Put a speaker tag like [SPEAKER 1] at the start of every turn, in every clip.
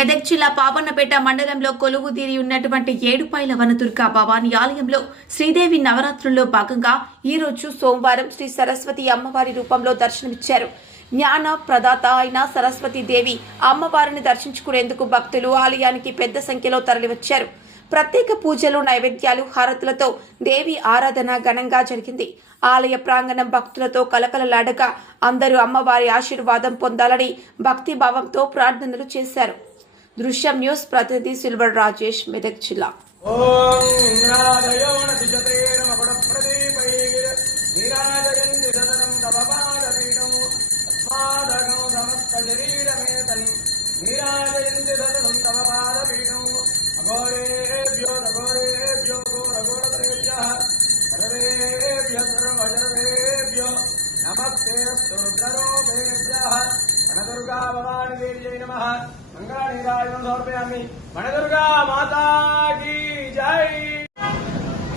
[SPEAKER 1] మెదక్ జిల్లా పావన్నపేట మండలంలో కొలువు తీరి ఉన్నటువంటి ఏడుపాయల వనదుర్గా భవాని ఆలయంలో శ్రీదేవి నవరాత్రుల్లో భాగంగా ఈరోజు సోమవారం శ్రీ సరస్వతి అమ్మవారి రూపంలో దర్శనమిచ్చారు. జ్ఞాన ప్రదాత అయిన సరస్వతి దేవి అమ్మవారిని దర్శించుకునేందుకు భక్తులు ఆలయానికి పెద్ద సంఖ్యలో తరలివచ్చారు. ప్రత్యేక పూజలు నైవేద్యాలు హారతులతో దేవి ఆరాధన ఘనంగా జరిగింది. ఆలయ ప్రాంగణం భక్తులతో కలకలలాడగా అందరూ అమ్మవారి ఆశీర్వాదం పొందాలని భక్తి భావంతో ప్రార్థనలు చేశారు. దృశ్యం న్యూస్ ప్రతినిధి సిల్వర్ రాజేష్ మెదక్ జిల్లా.
[SPEAKER 2] ఓం ఇంద్రాదయో నతిశతే నమగుణప్రదీపైర్ నీరాజయంతి సదనం దుర్గా భవాని దేవ్యై నమ. మంగళనీరాజనం సమర్పయామి. మణదుర్గా మాతాకి జై.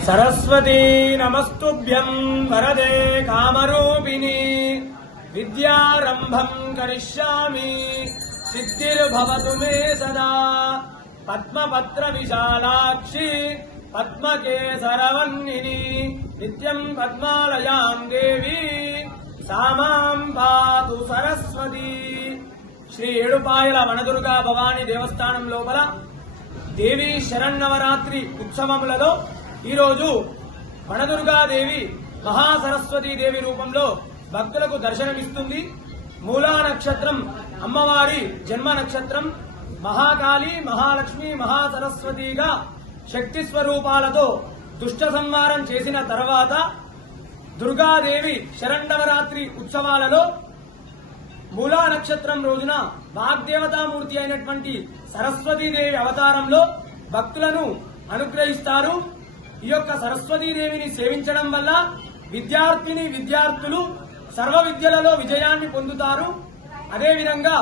[SPEAKER 2] సరస్వతీ నమస్తుభ్యం వరదే కామరూపిణి. విద్యారంభం కరిష్యామి. సిద్ధిర్భవతు మే సదా. పద్మపత్ర విశాలాక్షి పద్మకేసరవన్నిని. నిత్యం పద్మాలయాం దేవి. సామాం పా శ్రీ ఏడుపాయల వనదుర్గా భవానీ దేవస్థానం లోపల దేవి శరన్నవరాత్రి ఉత్సవములలో ఈరోజు వనదుర్గాదేవి మహాసరస్వతీ దేవి రూపంలో భక్తులకు దర్శనమిస్తుంది. మూలా నక్షత్రం అమ్మవారి జన్మ నక్షత్రం మహాకాళి మహాలక్ష్మి మహాసరస్వతిగా శక్తి స్వరూపాలతో దుష్ట సంహారం చేసిన తర్వాత దుర్గాదేవి శరణవరాత్రి ఉత్సవాలలో మూలా నక్షత్రం రోజున వాగ్దేవతామూర్తి అయినటువంటి సరస్వతీదేవి అవతారంలో భక్తులను అనుగ్రహిస్తారు. ఈ యొక్క సరస్వతీదేవిని సేవించడం వల్ల విద్యార్థిని విద్యార్థులు సర్వ విద్యలలో విజయాన్ని పొందుతారు. అదేవిధంగా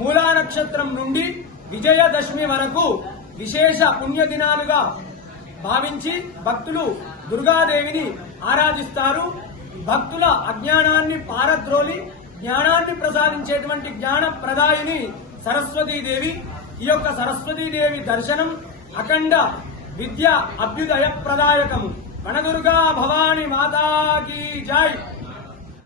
[SPEAKER 2] మూలా నక్షత్రం నుండి విజయదశమి వరకు విశేష పుణ్యదినాలుగా భావించి భక్తులు దుర్గాదేవిని ఆరాధిస్తారు. భక్తుల అజ్ఞానాన్ని పారద్రోలి జ్ఞానాన్ని ప్రసాదించేటువంటి జ్ఞాన ప్రదాయిని సరస్వతీదేవి. ఈ యొక్క సరస్వతీదేవి దర్శనం అఖండ విద్య అభ్యుదయ ప్రదాయకము వనదుర్గా భవాని మాతాకి జాయ్.